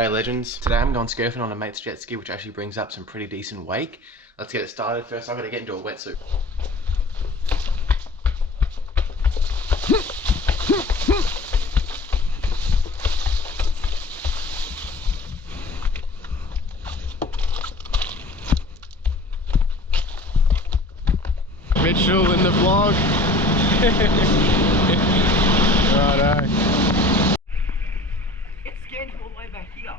G'day legends. Today I'm going surfing on a mate's jet ski, which actually brings up some pretty decent wake. Let's get it started. First I've got to get into a wetsuit. Mitchell in the vlog. Righto. It's scanned all the way back here.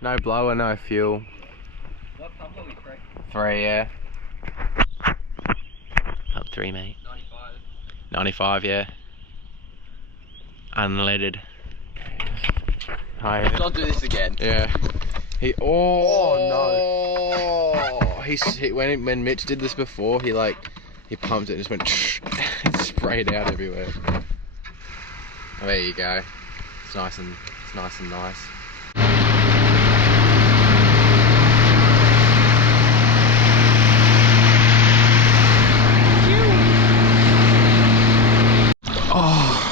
No blower, no fuel. What pump are we, Craig? 3, yeah. Pump 3, mate. 95. 95, yeah. Unleaded. Hi. Let's not do this again. Yeah. Oh no. When Mitch did this before, he pumped it and just went and sprayed out everywhere. Oh, there you go. It's nice and nice. Oh.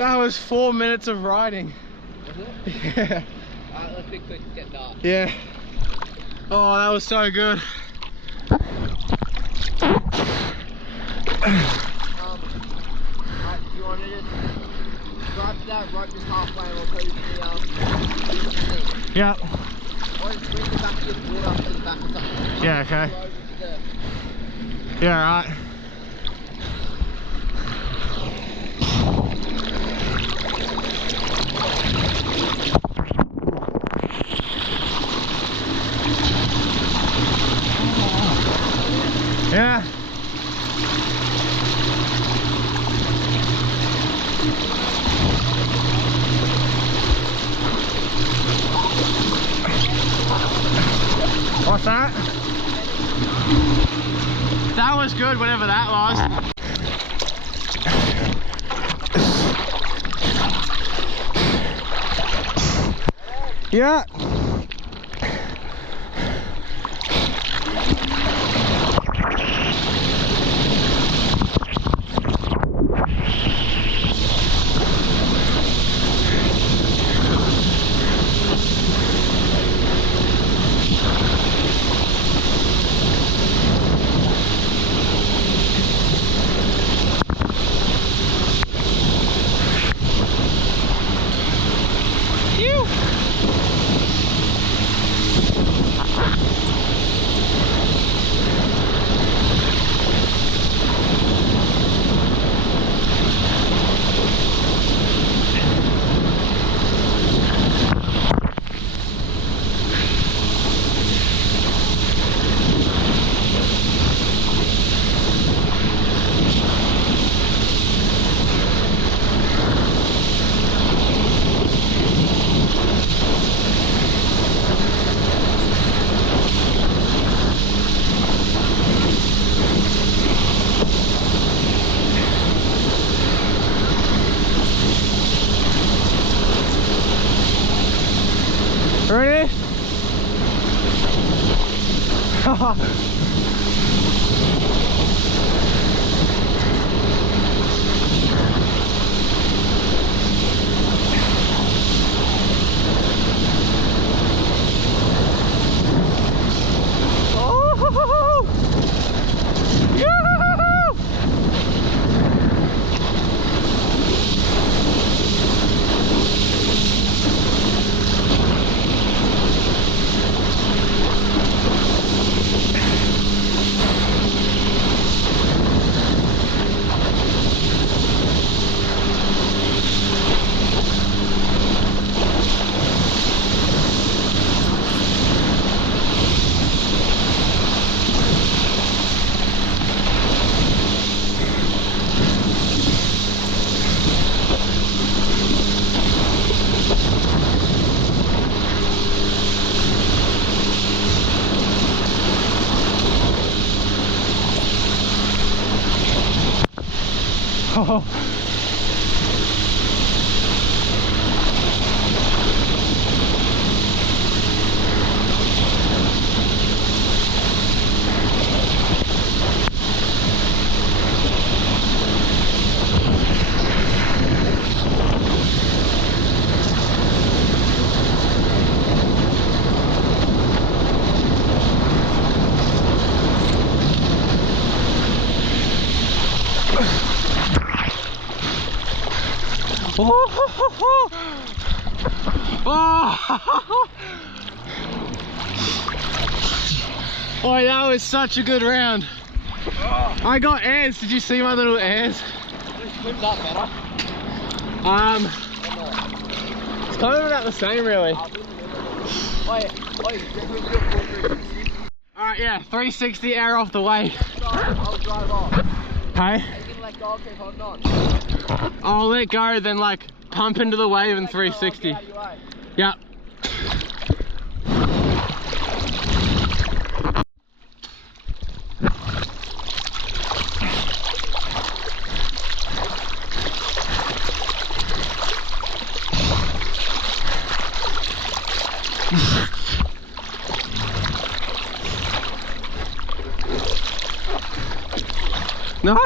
That was 4 minutes of riding. Was it? Yeah. Alright, let's be quick, it's getting dark. Yeah. Oh, that was so good. Alright, do you want to just drive to that rope just halfway and we'll tell you the thing. Yeah. Or just bring the back of your board up to the back or something. Yeah, okay. Go over to the... Yeah, right. Yeah. What's that? That was good, whatever that was. Yeah. Ready? Oh. Boy, that was such a good round. I got airs. Did you see my little airs? Swimmed up better. It's kind of about the same, really. Alright, yeah, 360 air off the wave. I'll drive off. Okay. You can let go, keep holding on. I'll let go, then like pump into the wave and 360. Yep. No?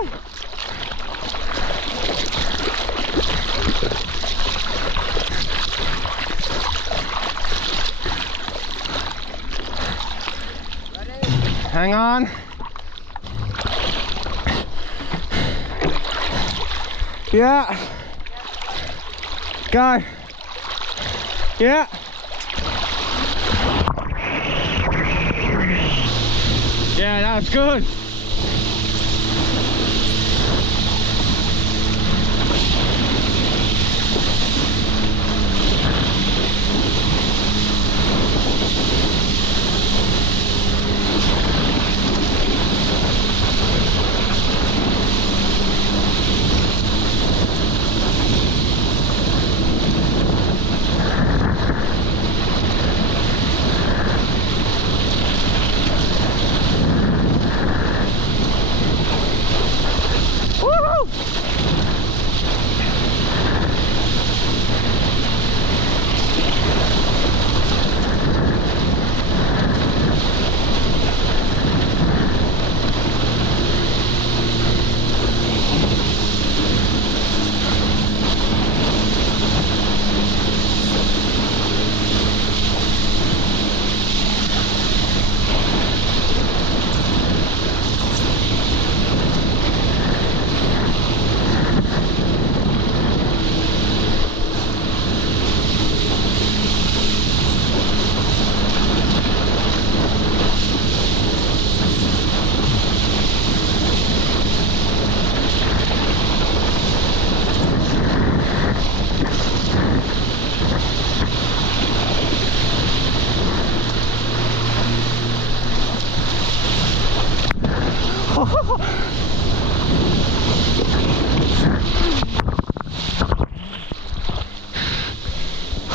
Hang on. Yeah. Go. Yeah. Yeah, that's good.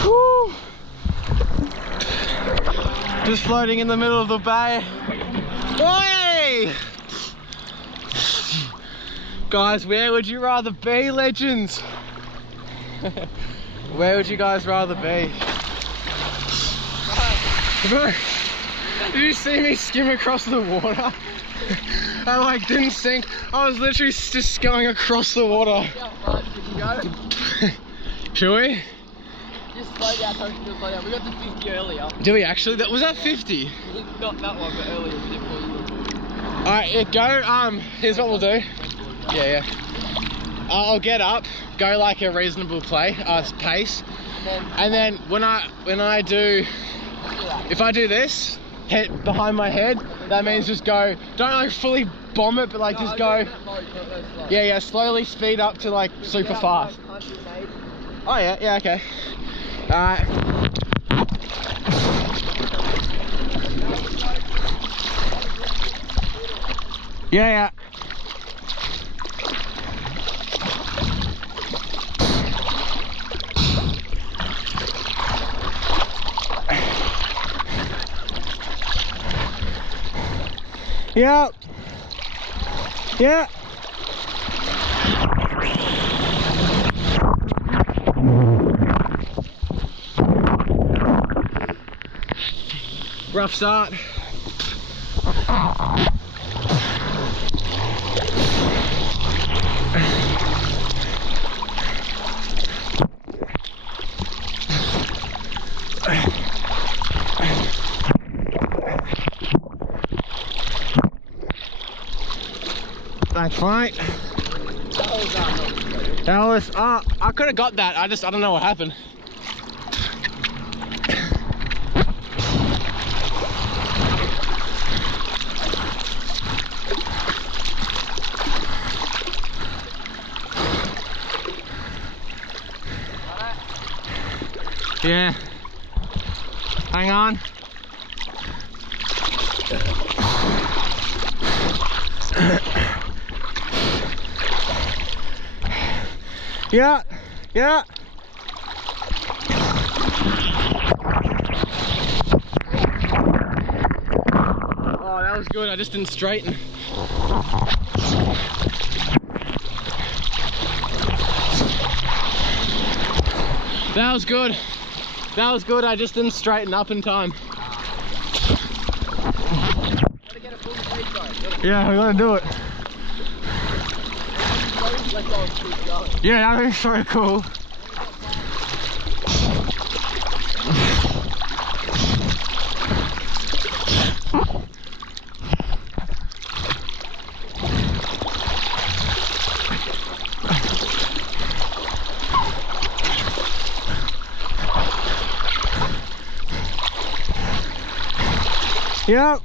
Whew. Just floating in the middle of the bay. Oi! Guys, where would you rather be, legends? Where would you guys rather be? Bro, did you see me skim across the water? I like didn't sink. I was literally just going across the water. Should we? Just slow down, just slow down. We got to 50 earlier. Do we actually? Was that 50? Not that one, but earlier we did before you were talking. Alright, yeah, go. Here's what we'll do. Yeah. I'll get up, go like a reasonable pace, and then when I do, if I do this, head behind my head, that means just go. Don't like fully bomb it, but like just go. Yeah, slowly speed up to like super fast. Oh yeah, okay. Alright. Yeah. Yeah. Rough start. Thanks, mate. That was, I could have got that. I don't know what happened. Yeah. Hang on. Yeah. Oh, that was good. I just didn't straighten. That was good. I just didn't straighten up in time. Yeah, we gotta do it. Yeah, that is so cool. Yep.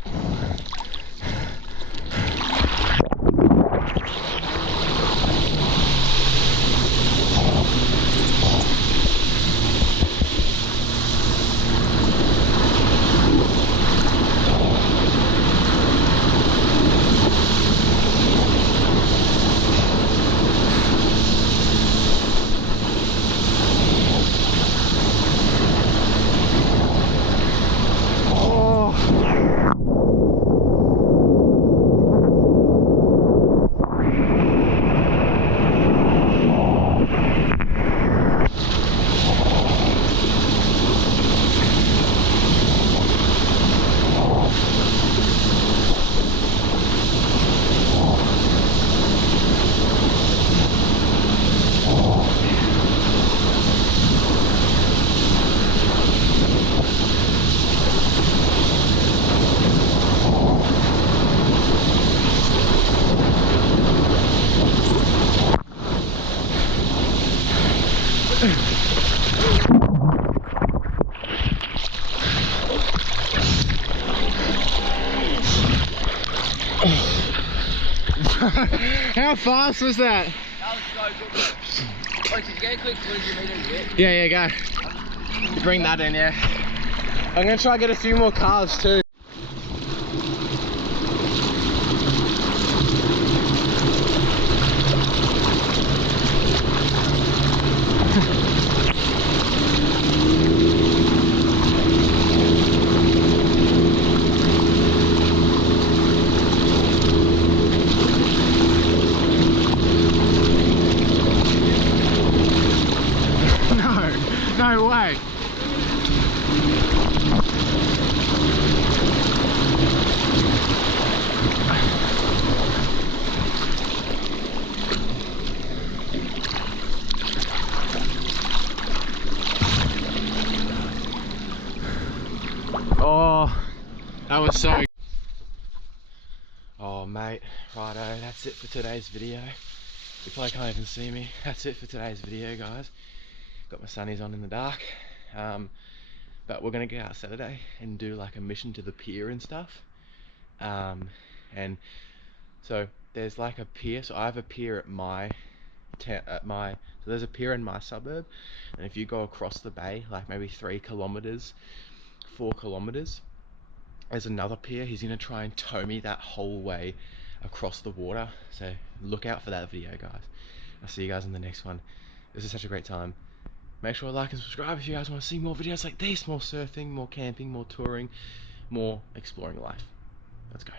How fast was that? That was so good. Wait, did you get a quick 20 meters bit? Yeah, go. You bring that in, yeah. I'm gonna try and get a few more carbs too. No way. Oh, that was so. Oh mate, righto, that's it for today's video. You probably can't even see me. That's it for today's video, guys. Got my sunnies on in the dark. But we're gonna go out Saturday and do like a mission to the pier and stuff. And so there's like a pier. So I have a pier at my so there's a pier in my suburb, and if you go across the bay, like maybe 3 kilometers, 4 kilometers, there's another pier. He's gonna try and tow me that whole way across the water. So look out for that video, guys. I'll see you guys in the next one. This is such a great time. Make sure to like and subscribe if you guys want to see more videos like this. More surfing, more camping, more touring, more exploring life. Let's go.